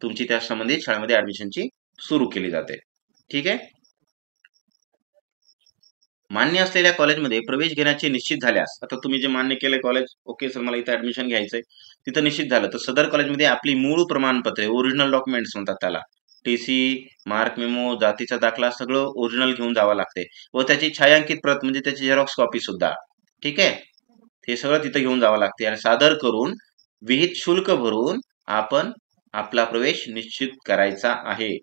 तुमची त्या संबंधित शाळेमध्ये ऍडमिशनची सुरू केली जाते. ठीक आहे. मान्य असलेल्या कॉलेजमध्ये प्रवेश घेण्याचे निश्चित झाल्यास, आता तुम्ही जे मान्य केलंय कॉलेज, ओके सर मला इथं ऍडमिशन घ्यायचंय, तिथं निश्चित झालं तर सदर कॉलेजमध्ये आपली मूळ प्रमाणपत्रे, ओरिजिनल डॉक्युमेंट्स म्हणतात त्याला, टीसी, मार्क मेमो, जातीचा दाखला सगळं ओरिजिनल घेऊन जावं लागते व त्याची छायांकित प्रत म्हणजे त्याची झेरॉक्स कॉपी सुद्धा. ठीक आहे, हे सगळं तिथं घेऊन जावं लागते आणि सादर करून विहित शुल्क भरून आपण आपला प्रवेश निश्चित करायचा आहे.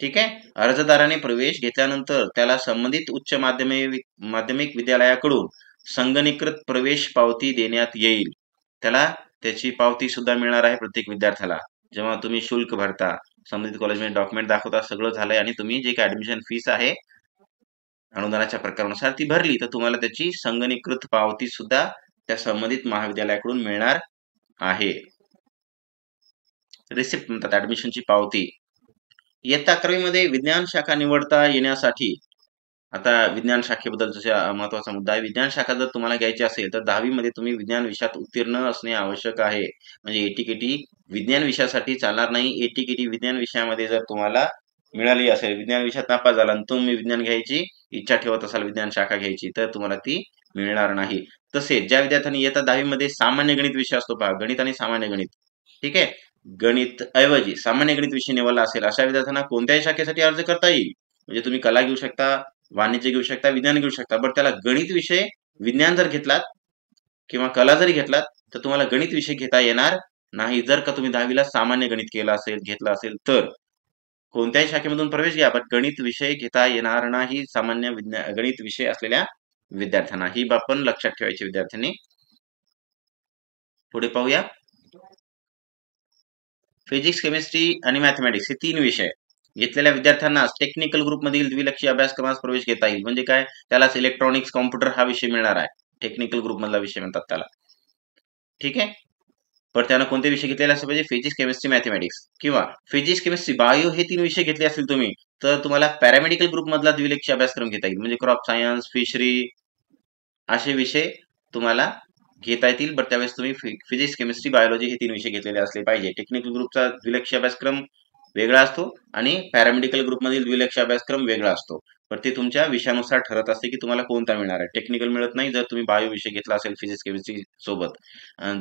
ठीक आहे, अर्जदाराने प्रवेश घेतल्यानंतर त्याला संबंधित उच्च माध्यमिक विद्यालयाकडून संगणकीकृत प्रवेश पावती देण्यात येईल. त्याला त्याची पावती सुद्धा मिळणार आहे प्रत्येक विद्यार्थ्याला. जेव्हा तुम्ही शुल्क भरता, संबंधित कॉलेजमध्ये डॉक्युमेंट दाखवता, सगळं झालंय आणि तुम्ही जे काही ऍडमिशन फीस आहे अनुदानाच्या प्रकारानुसार ती भरली, तर तुम्हाला त्याची संगणकीकृत पावती सुद्धा त्या संबंधित महाविद्यालयाकडून मिळणार आहे. रिसिप्ट म्हणतात ऍडमिशनची पावती. इयत्ता 11वी मध्ये विज्ञान शाखा निवडता येण्यासाठी, आता विज्ञान शाखेबद्दल जसा महत्वाचा मुद्दा आहे, विज्ञान शाखा जर तुम्हाला घ्यायची असेल तर 10वी मध्ये तुम्ही विज्ञान विषयात उत्तीर्ण असणे आवश्यक आहे. म्हणजे एटीकेटी विज्ञान विषयासाठी चालणार नाही. एटीकेटी विज्ञान विषयामध्ये जर तुम्हाला मिळाली असेल, विज्ञान विषयात नापास झाला आणि तुम्ही विज्ञान घ्यायची इच्छा ठेवत असाल, विज्ञान शाखा घ्यायची, तर तुम्हाला ती मिळणार नाही. तसेच ज्या विद्यार्थ्यांनी इयत्ता 10वी मध्ये सामान्य गणित विषय असतो पहा, गणित आणि सामान्य गणित, ठीक आहे, गणित ऐवजी सामान्य गणित विषय निवडला असेल अशा विद्यार्थ्यांना कोणत्याही शाखेसाठी अर्ज करता येईल. म्हणजे तुम्ही कला घेऊ शकता, वाणिज्य घेऊ शकता, विज्ञान घेऊ शकता, बट त्याला गणित विषय, विज्ञान जर घेतलात किंवा कला जरी घेतलात तर तुम्हाला गणित विषय घेता येणार नाही. जर का तुम्ही 10वीला सामान्य गणित केलं असेल, घेतला असेल तर कोणत्याही शाखेमधून प्रवेश घ्या, पण गणित विषय घेता येणार नाही सामान्य गणित विषय असलेल्या विद्यार्थ्यांना. ही बाब पण लक्षात ठेवायची विद्यार्थ्यांनी. पुढे पाहूया. फिजिक्स, केमिस्ट्री आणि मॅथमॅटिक्स हे 3 विषय घेतलेल्या विद्यार्थ्यांनाच टेक्निकल ग्रुपमधील द्विलक्षी अभ्यासक्रमास प्रवेश घेता येईल. म्हणजे काय, त्यालाच इलेक्ट्रॉनिक्स, कॉम्प्युटर हा विषय मिळणार आहे. टेक्निकल ग्रुपमधला विषय म्हणतात त्याला. ठीक आहे, पण त्यानं कोणते विषय घेतलेले असले पाहिजे, फिजिक्स, केमिस्ट्री, मॅथमॅटिक्स, किंवा फिजिक्स, केमिस्ट्री, बायो हे 3 विषय घेतले असतील तुम्ही, तर तुम्हाला पॅरामेडिकल ग्रुपमधला द्विलक्षी अभ्यासक्रम घेता येईल. म्हणजे क्रॉप सायन्स, फिशरी असे विषय तुम्हाला घेता येतील. बट त्यावेळेस तुम्ही फिजिक्स, केमिस्ट्री, बायोलॉजी हे 3 विषय घेतलेले असले पाहिजे. टेक्निकल ग्रुपचा द्विलक्षी अभ्यासक्रम वेगळा असतो आणि पॅरामेडिकल ग्रुपमधील द्विलक्षी अभ्यासक्रम वेगळा असतो. पण ते तुमच्या विषयानुसार ठरत असते की तुम्हाला कोणता मिळणार आहे. टेक्निकल मिळत नाही जर तुम्ही बायो विषय घेतला असेल फिजिक्स, केमिस्ट्री सोबत.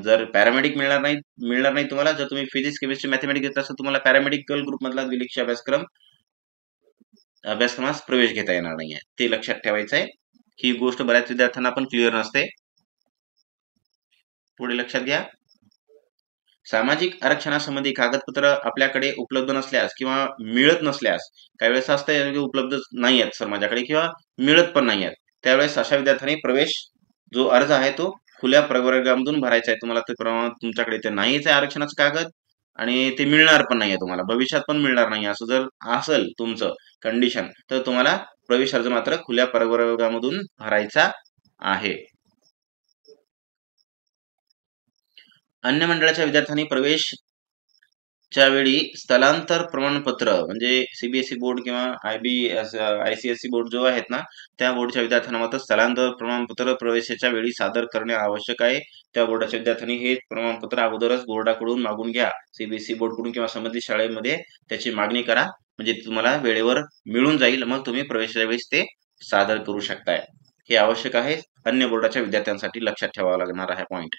जर पॅरामेडिक मिळणार नाही तुम्हाला जर तुम्ही फिजिक्स, केमिस्ट्री, मॅथमॅटिक्स घेतला असेल, तुम्हाला पॅरामेडिकल ग्रुपमधला द्विलक्षी अभ्यासक्रमास प्रवेश घेता येणार नाहीये. ते लक्षात ठेवायचं आहे. ही गोष्ट बऱ्याच विद्यार्थ्यांना पण क्लिअर नसते. पुढे लक्षात घ्या. सामाजिक आरक्षणासंबंधी कागदपत्र आपल्याकडे उपलब्ध नसल्यास किंवा मिळत नसल्यास, काही वेळेस असतं उपलब्ध नाही आहेत सर माझ्याकडे किंवा मिळत पण नाही आहेत, त्यावेळेस अशा विद्यार्थ्यांनी प्रवेश जो अर्ज आहे तो खुल्या प्रवर्गामधून भरायचा आहे. तुम्हाला ते प्रमाण तुमच्याकडे ते नाहीच आहे आरक्षणाचं कागद आणि ते मिळणार पण नाहीये, तुम्हाला भविष्यात पण मिळणार नाही. असं जर असेल तुमचं कंडिशन, तर तुम्हाला प्रवेश अर्ज मात्र खुल्या प्रवर्गामधून भरायचा आहे. अन्य मंडळाच्या विद्यार्थ्यांनी प्रवेश च्यावेळी स्थलांतर प्रमाणपत्र म्हणजे सीबीएसई बोर्ड किंवा आयसीएसई बोर्ड जो आहेत ना, त्या बोर्डच्या विद्यार्थ्यांना मात्र स्थलांतर प्रमाणपत्र प्रवेशाच्या वेळी सादर करणे आवश्यक आहे. त्या बोर्डाच्या विद्यार्थ्यांनी हे प्रमाणपत्र अगोदरच बोर्डाकडून मागून घ्या. सीबीएसई बोर्डकडून किंवा संबंधित शाळेमध्ये त्याची मागणी करा, म्हणजे तुम्हाला वेळेवर मिळून जाईल. मग तुम्ही प्रवेशाच्या वेळेस ते सादर करू शकताय. हे आवश्यक आहे. अन्य बोर्डाच्या विद्यार्थ्यांसाठी लक्षात ठेवावा लागणार आहे पॉइंट.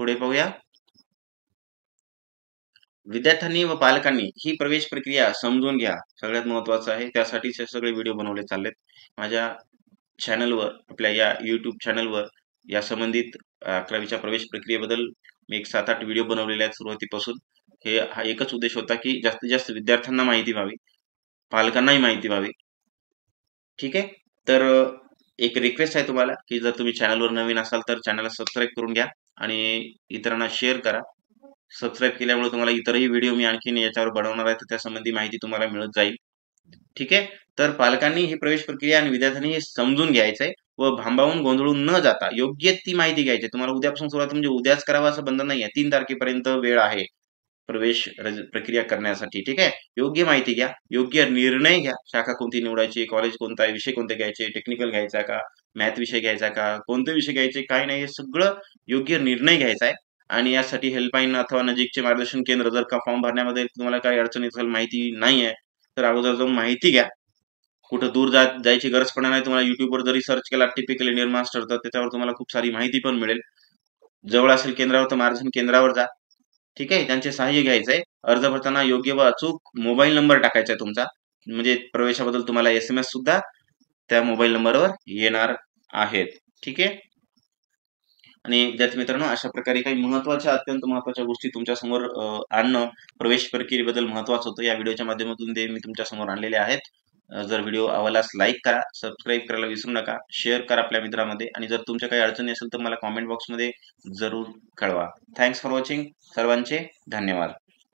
पुढे पाहूया. विद्यार्थ्यांनी व पालकांनी ही प्रवेश प्रक्रिया समजून घ्या. सगळ्यात महत्वाचं आहे. त्यासाठीच हे सगळे व्हिडिओ बनवले चाललेत. माझ्या चॅनलवर, आपल्या या YouTube चॅनलवर या संबंधित 11वीच्या प्रवेश प्रक्रियेबद्दल मी एक 7-8 व्हिडिओ बनवलेले आहेत सुरुवातीपासून. हा एकच उद्देश होता की जास्तीत जास्त विद्यार्थ्यांना माहिती व्हावी, पालकांनाही माहिती व्हावी. ठीक आहे. तर एक रिक्वेस्ट आहे तुम्हाला की जर तुम्ही चॅनलवर नवीन असाल तर चॅनलला सबस्क्राईब करून घ्या आणि इतरांना शेअर करा. सबस्क्राईब केल्यामुळे तुम्हाला इतरही व्हिडिओ मी आणखीन याच्यावर बनवणार आहे, तर त्या संबंधी माहिती तुम्हाला मिळत जाईल. ठीक आहे. तर पालकांनी ही प्रवेश प्रक्रिया आणि विद्यार्थ्यांनी हे समजून घ्यायचंय व भांबावून गोंधळून न जाता योग्य ती माहिती घ्यायची. तुम्हाला उद्यापासून सुरुवात म्हणजे उद्याच करावं असं बंधन नाहीये. 3 तारखेपर्यंत वेळ आहे प्रवेश प्रक्रिया करण्यासाठी. ठीक आहे. योग्य माहिती घ्या, योग्य निर्णय घ्या. शाखा कोणती निवडायची, कॉलेज कोणता आहे, विषय कोणते घ्यायचे, टेक्निकल घ्यायचा का, मॅथ विषय घ्यायचा का, कोणते विषय घ्यायचे, काय नाही, हे सगळं योग्य निर्णय घ्यायचा आहे. आणि यासाठी हेल्पलाईन अथवा नजीकचे मार्गदर्शन केंद्र, जर का फॉर्म भरण्यामध्ये तुम्हाला काही अडचणी असेल, माहिती नाहीये, तर अगोदर जाऊन माहिती घ्या. कुठं दूर जायची गरज पडणार नाही. तुम्हाला YouTubeवर जरी सर्च केला टिपिकल इंडियन मास्टर तर त्याच्यावर तुम्हाला खूप सारी माहिती पण मिळेल. जवळ असेल केंद्रावर तर मार्गदर्शन केंद्रावर जा. ठीक आहे. त्यांचे सहाय्य घ्यायचंय. अर्ज भरताना योग्य व अचूक मोबाईल नंबर टाकायचा आहे तुमचा. म्हणजे प्रवेशाबद्दल तुम्हाला SMS सुद्धा त्या मोबाईल नंबरवर येणार आहेत. ठीक आहे. आणि विद्यार्थी मित्रांनो, अशा प्रकारे काही अत्यंत महत्त्वाच्या गोष्टी तुमच्यासमोर आणणं प्रवेश प्रक्रियेबद्दल महत्त्वाचं होतं. या व्हिडिओच्या माध्यमातून ते मी तुमच्यासमोर आणलेले आहेत. जर व्हिडिओ आवडल्यास लाईक करा, सबस्क्राईब करायला विसरू नका, शेअर करा आपल्या मित्रामध्ये आणि जर तुमच्या काही अडचणी असेल तर मला कमेंट बॉक्समध्ये जरूर कळवा. Thanks for watching. सर्वांचे धन्यवाद.